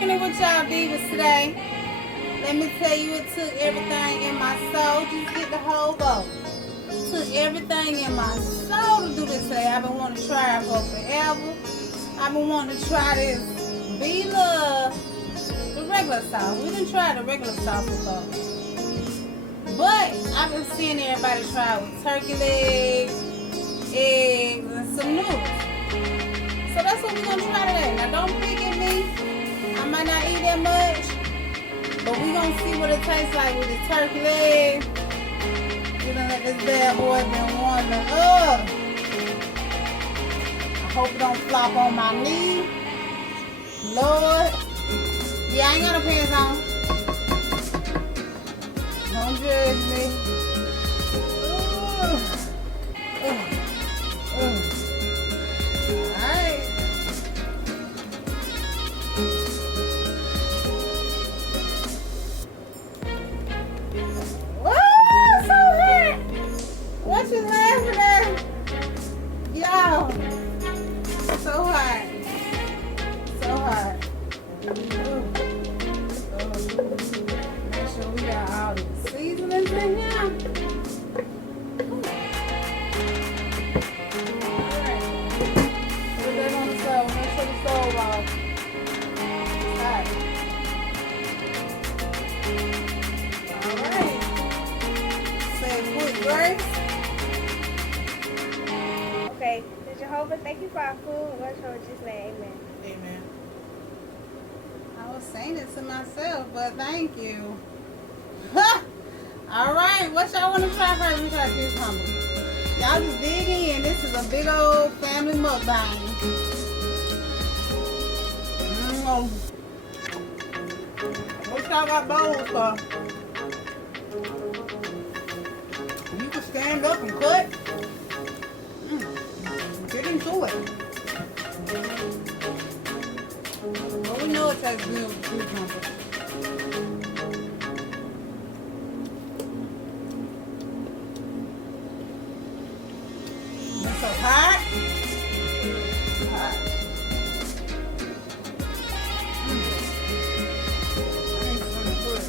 kicking it with y'all divas today. Let me tell you, it took everything in my soul. Just get the whole go. It took everything in my soul to do this today. I've been wanting to try it for forever. I've been wanting to try this the regular sauce. We didn't try the regular sauce before. But I've been seeing everybody try it with turkey legs, eggs, and some noodles. So that's what we're going to try today. Now don't pick at me. I might not eat that much. But we're going to see what it tastes like with this turkey leg. We're going to let this bad boy been warming up. I hope it don't flop on my knee. Lord. Yeah, I ain't got no pants on. Don't judge me. Alright. Whoa, so hot. What you laughing at? Y'all. So hot. So hot. Make sure we got all the seasonings in here. Alright. Put that on the stove. Make sure the stove off. Hot. Alright. Say a quick grace. Okay, so Jehovah, thank you for our food. Let's just say amen. Amen. I was saying it to myself, but thank you. Alright, what y'all want to try first? Let me try cucumber. Y'all just dig in. This is a big old family mukbang. What y'all got bowls for? You can stand up and cut. Get into it. Well, we know it tastes good with cucumber. It's so hot. Hot. I need some food.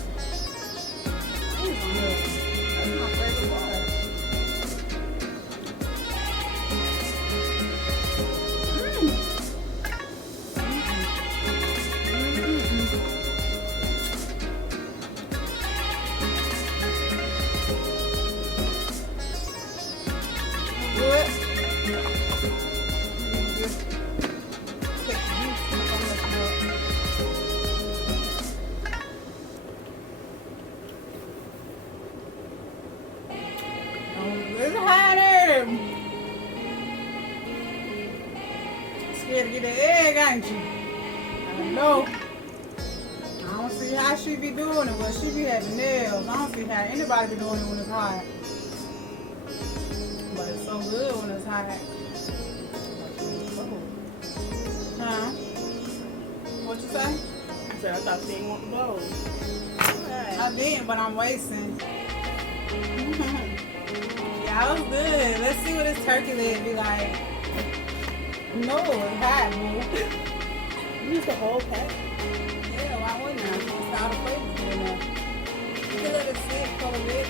I need some milk. That's my favorite part. It's hotter. Scared to get the egg, ain't you? I know. I don't see how she be doing it. Well, she be having nails. I don't see how anybody be doing it when it's hot. But it's so good when it's hot. Huh? What you say? I said I thought they didn't want the bowl. I didn't, but I'm wasting. Yeah, it was good. Let's see what this turkey leg be like. No, it's hot, boo. You used the whole pack? Yeah, why wouldn't I? It's all the flavors in there. You can let it sit for a bit.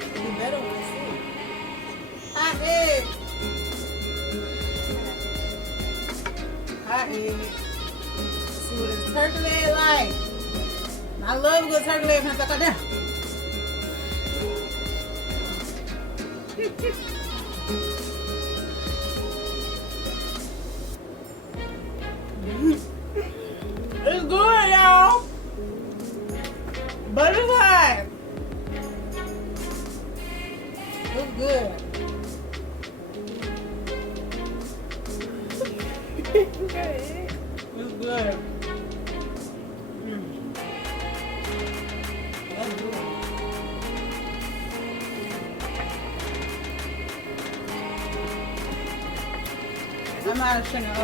It'll be better when it sits. Hot egg. Hot egg. See what this turkey leg like. I love a good turkey leg when it's like that. It's good, y'all. But it's hot. It's good. It's good. That's good. I might have shouldn't have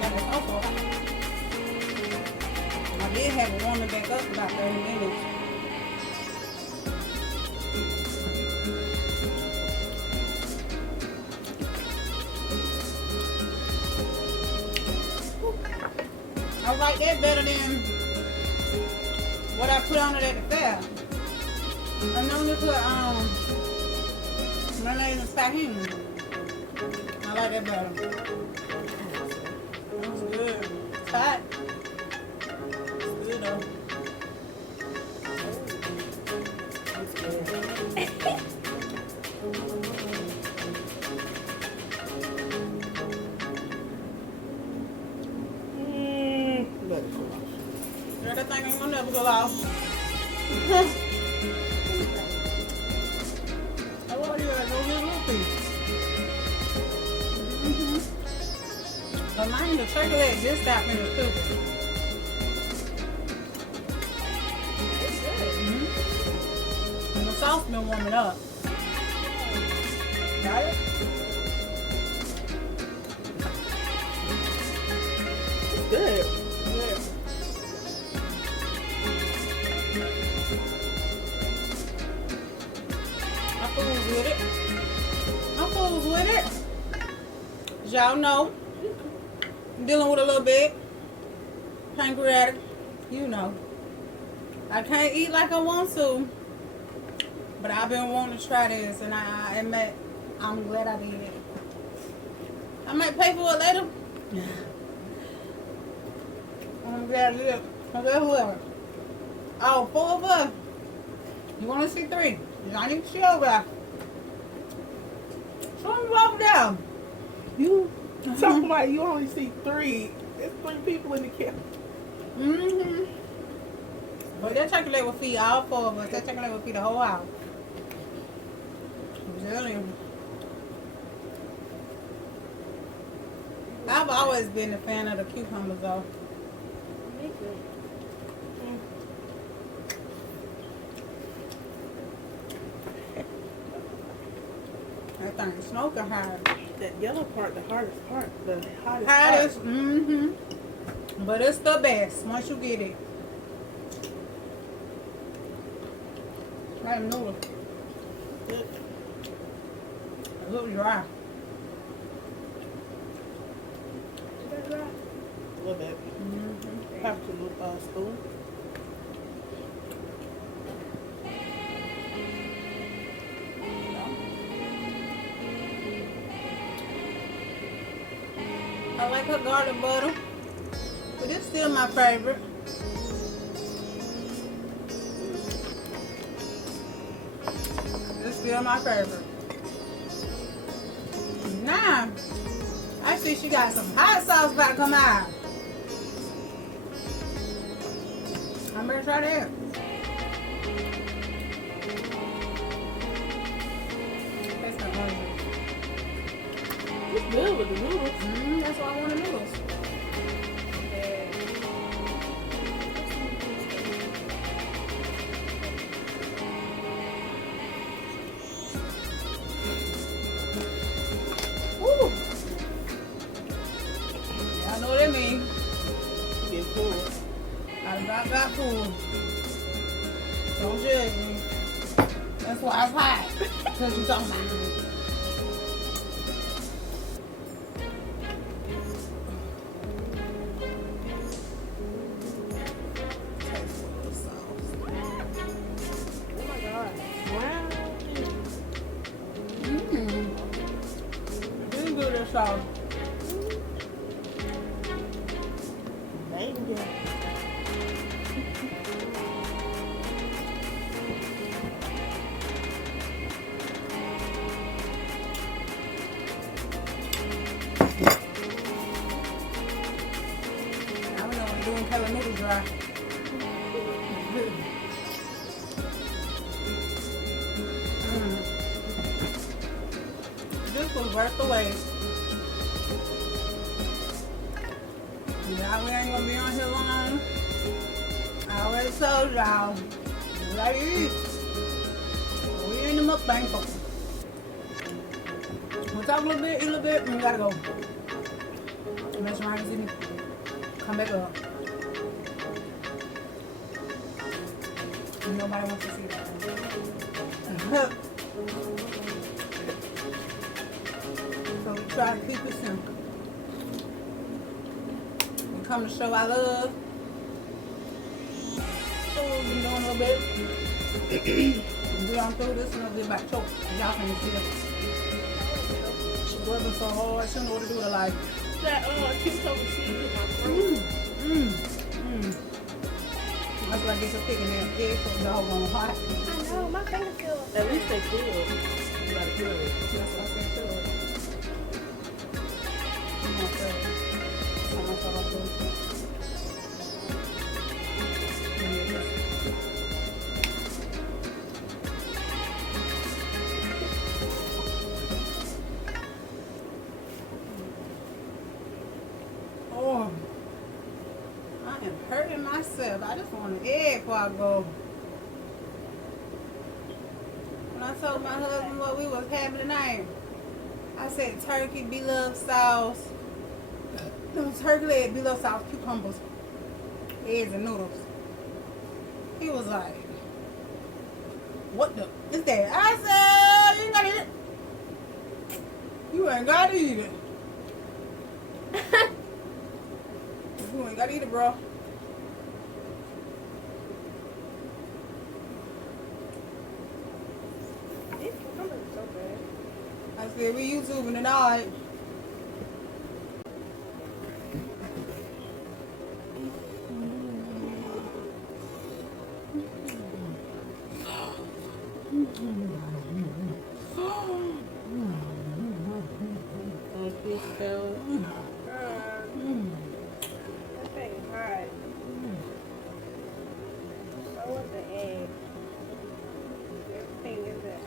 got this also. I did have it warming back up for about 30 minutes. I like that better than what I put on it at the fair. I normally put mayonnaise and tahini. I like that better. That's good. It's hot. It's good though. It's good. Let it cool off. Girl, that thing ain't gonna never go off. I want you to go get a little piece. But mine, the turkey leg just got finished cooking. It's good. And the sauce been warming up. Got it? It's good. Good. I'm fools with it. I'm fools with it. As y'all know, I'm dealing with a little bit pancreatic. You know. I can't eat like I want to. But I've been wanting to try this, and I admit, I'm glad I did it. I might pay for it later. I'm glad I did it. I'm glad whoever. Oh, 4 of us. You want to see 3? I need to see over there. Show me walk down. You talking about you only see 3. There's 3 people in the camp. But that turkey leg will feed all 4 of us. That turkey leg will feed the whole house. I'm telling you. I've always been a fan of the cucumbers though. Me too. That thing is smoking hard. That yellow part, the hardest part, the hottest Hottest, part. But it's the best once you get it. Like noodles. Good. A little dry. Is that dry? A little bit. Have to spoon. I like her garlic butter, but it's still my favorite. It's still my favorite. Now, I see she got some hot sauce about to come out. I'm gonna try that. Taste the onion. It's good with the noodles. That's why I want the noodles. Woo! Y'all know what that means. Get full. I got food. Don't judge me. That's why it's hot. Because you talking about me. Oh my God. Wow. This is good, this sauce. Thank you. I don't know what to do when Kevin noodles dry. This was worth the wait. Y'all, we ain't gonna be on here long. I already told y'all. What I eat. We in the mukbang for. We'll talk a little bit, eat a little bit, and we gotta go. Mess around and see me. Come back up. Nobody wants to see that. So we try to keep it simple. We come to show I love. So we've been doing a little bit. We on through this one, we're about to choke. Y'all can't see it. She's working so hard, she don't know what to do with her life. That cucumber seed in my throat. That's why I get your picking that egg so the dog on hot. I know, my fingers feel. At least they feel. You gotta feel it. That's what I said too. I'm not sure. I'm not sure about this. Oh, I am hurting myself. I just want an egg before I go. When I told my husband what we was having tonight, I said turkey, beloved sauce. No, turkey leg, beloved sauce, cucumbers, eggs, and noodles. He was like, what the is that? I said, you ain't gotta eat it. You ain't gotta eat it. You ain't gotta eat it, bro. These cucumbers are so good. I said, we YouTubing tonight. That thing is hot. So was the egg. Everything is there.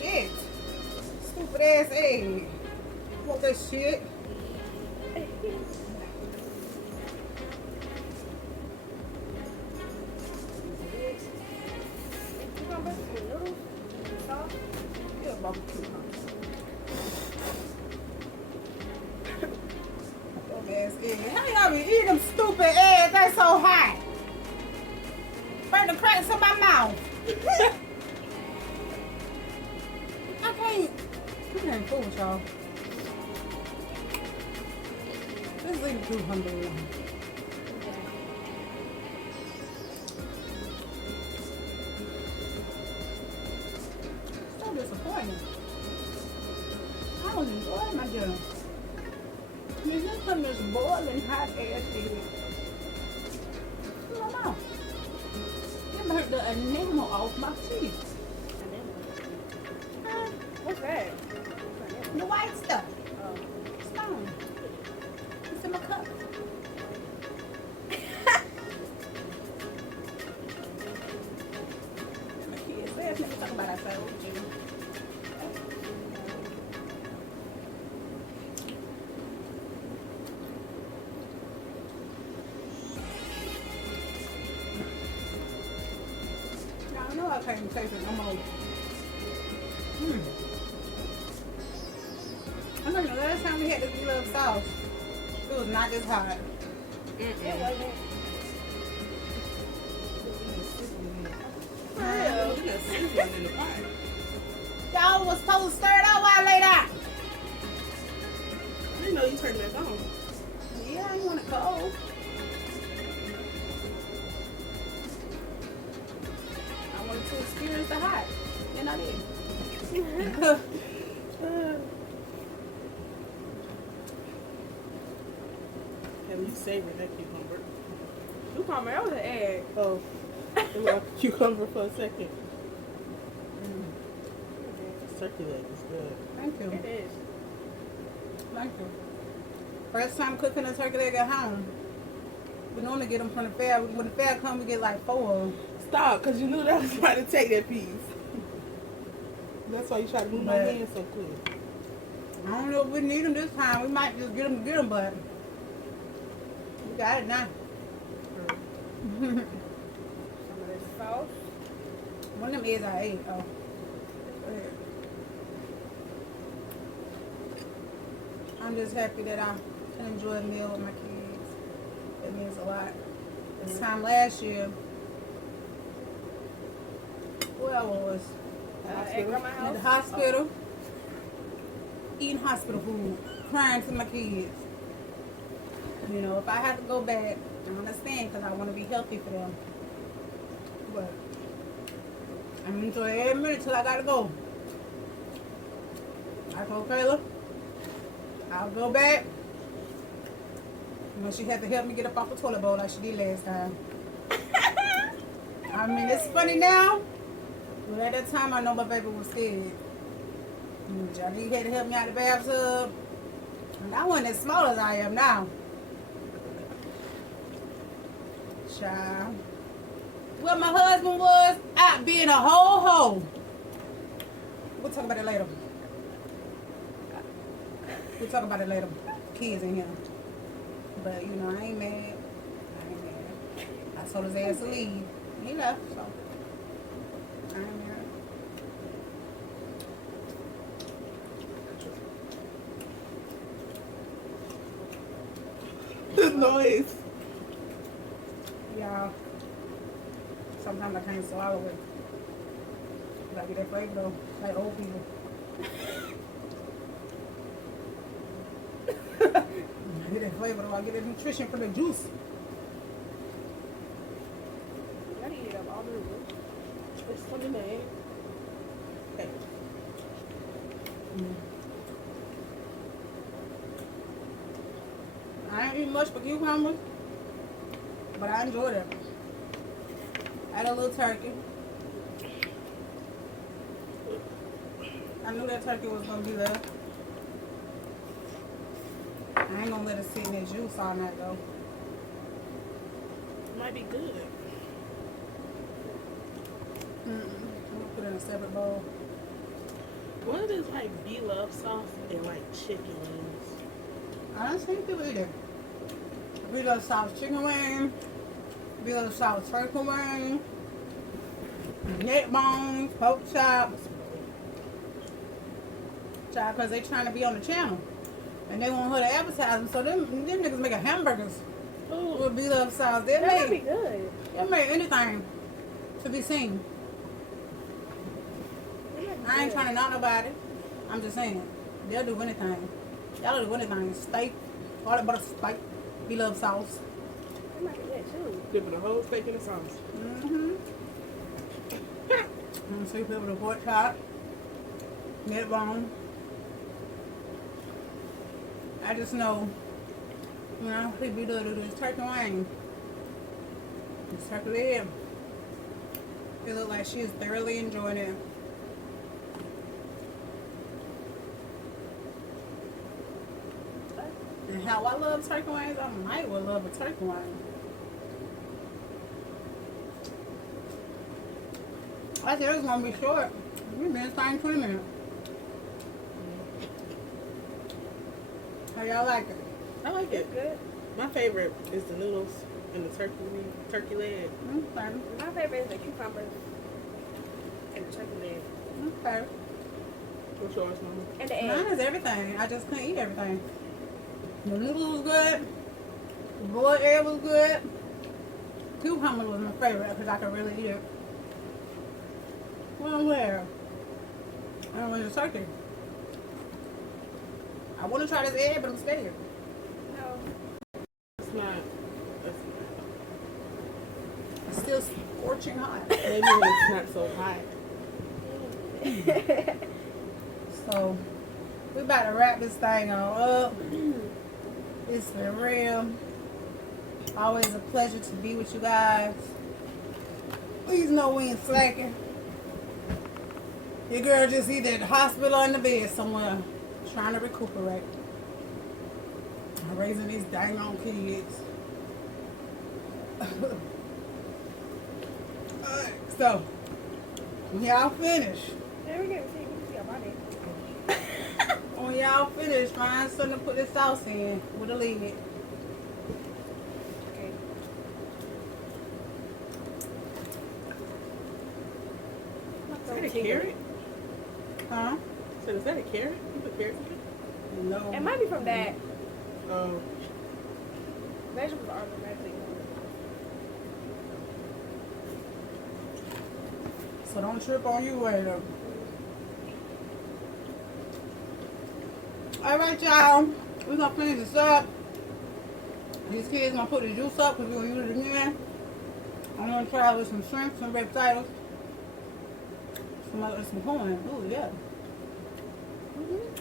Shit. Stupid ass egg. Want that shit? Cucumbers and noodles and sauce. Yeah, barbecue. Dumb ass egg. How y'all be eating them stupid eggs? They so hot. Burn the cracks in my mouth. I can't fool with y'all. Let's leave the 200 alone. So disappointing. I was enjoying my dinner. You just put this boiling hot ass egg. I don't know. It hurt the enamel off my teeth. What's that? The white stuff. Oh. Stone. It's in my cup. My kids, let's never talk about ourselves. I know I can't taste it no more. I know the last time we had this little sauce, it was not this hot. It wasn't. For real. You got seasoning in the pot. Y'all was supposed to stir it up while I lay down. I didn't know you turned that on. Yeah, I didn't want it cold. I wanted to experience the hot, and I did. savory, that cucumber. Cucumber, that was an egg. Oh, it looked like cucumber for a second. Turkey leg is good. Thank you. It is. Thank you. First time cooking a turkey leg at home. We normally get them from the fair. When the fair comes, we get like 4 of them. Stop, because you knew that I was trying to take that piece. That's why you try to move my hand so quick. I don't know if we need them this time. We might just get them, but we got it now. Some of this sauce. One of them eggs I ate. Oh. Go ahead. I'm just happy that I can enjoy a meal with my kids. It means a lot. This time last year, where I was At grandma's at house. the hospital, eating hospital food, crying for my kids. You know, if I have to go back, I understand because I want to be healthy for them. But I'm enjoying every minute till I gotta go. I told Kayla, I'll go back. You know, she had to help me get up off the toilet bowl like she did last time. I mean, it's funny now, but at that time I know my baby was scared. Johnny had to help me out the bathtub. And I wasn't as small as I am now. Child. Well, my husband was out being a ho-ho. We'll talk about it later. We'll talk about it later. Kids in here. But, you know, I ain't mad. I ain't mad. I told his ass to leave. He left, so. I ain't mad. The noise. Y'all. Sometimes I can't swallow it. Gotta get that flavor though, like old people. Get that flavor though, I get that nutrition from the juice. I need to eat up all the room. It's some in the egg. Okay. I ain't eating much for cucumbers, but I enjoyed it. I had a little turkey. I knew that turkey was gonna be there. I ain't gonna let it sit in that juice all night though. It might be good. I'm gonna put it in a separate bowl. What is this like beef sauce and like chicken wings? I don't think people eat it. We love sauce chicken wing. We love sauce turkey wing. Neck bones, pork chops. Child, because they trying to be on the channel. And they want her to advertise them. So them niggas making hamburgers with beef sauce. That'd be good. They'll make anything to be seen. I ain't trying to knock nobody. I'm just saying. They'll do anything. Y'all do anything. Steak. All that butter steak. Beef sauce. I might do that too. Dipping the whole steak in the sauce. Mm-hmm. Sweet pepper with pork chop. Neck bone. I just know, you know, people do this turkey wing. This turkey leg. It looked like she is thoroughly enjoying it. And how I love turkey wings, I might well love a turkey wing. I said it was gonna be short. We've been starting 20 minutes. How y'all like it? I like it. Good. My favorite is the noodles and the turkey leg. Okay. My favorite is the cucumbers and the turkey leg. Okay. What's yours, Mama? And the Mine eggs. is everything. I just couldn't eat everything. The noodles was good. The boiled egg was good. Cucumber was my favorite because I could really eat it. Well, where? I don't want the turkey. I want to try this egg, but I'm scared. No. It's not. It's still scorching hot. Maybe when it's not so hot. So, we about to wrap this thing on up. It's been real. Always a pleasure to be with you guys. Please know we ain't slacking. Your girl just either at the hospital or in the bed somewhere trying to recuperate. I'm raising these dang on kids. Alright, so when y'all finish, There we go. See my name. when y'all finish, find something to put this sauce in with a lid. Okay. Is that a carrot? Huh? So is that a carrot? You put carrots in it? No. It might be from that. Oh. Vegetables are automatically. So don't trip on you later. Alright, y'all. We're gonna finish this up. These kids gonna put the juice up because we're gonna use it again. I'm gonna try with some shrimp, some red potatoes, some corn. Ooh, yeah.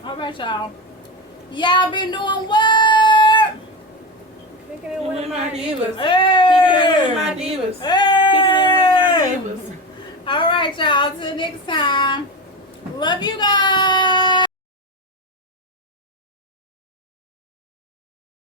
Alright, y'all. Y'all been doing what? Kicking it with my Divas. divas. Kicking it with my divas. Hey! Kicking it with my divas. Alright, y'all. Till next time. Love you guys.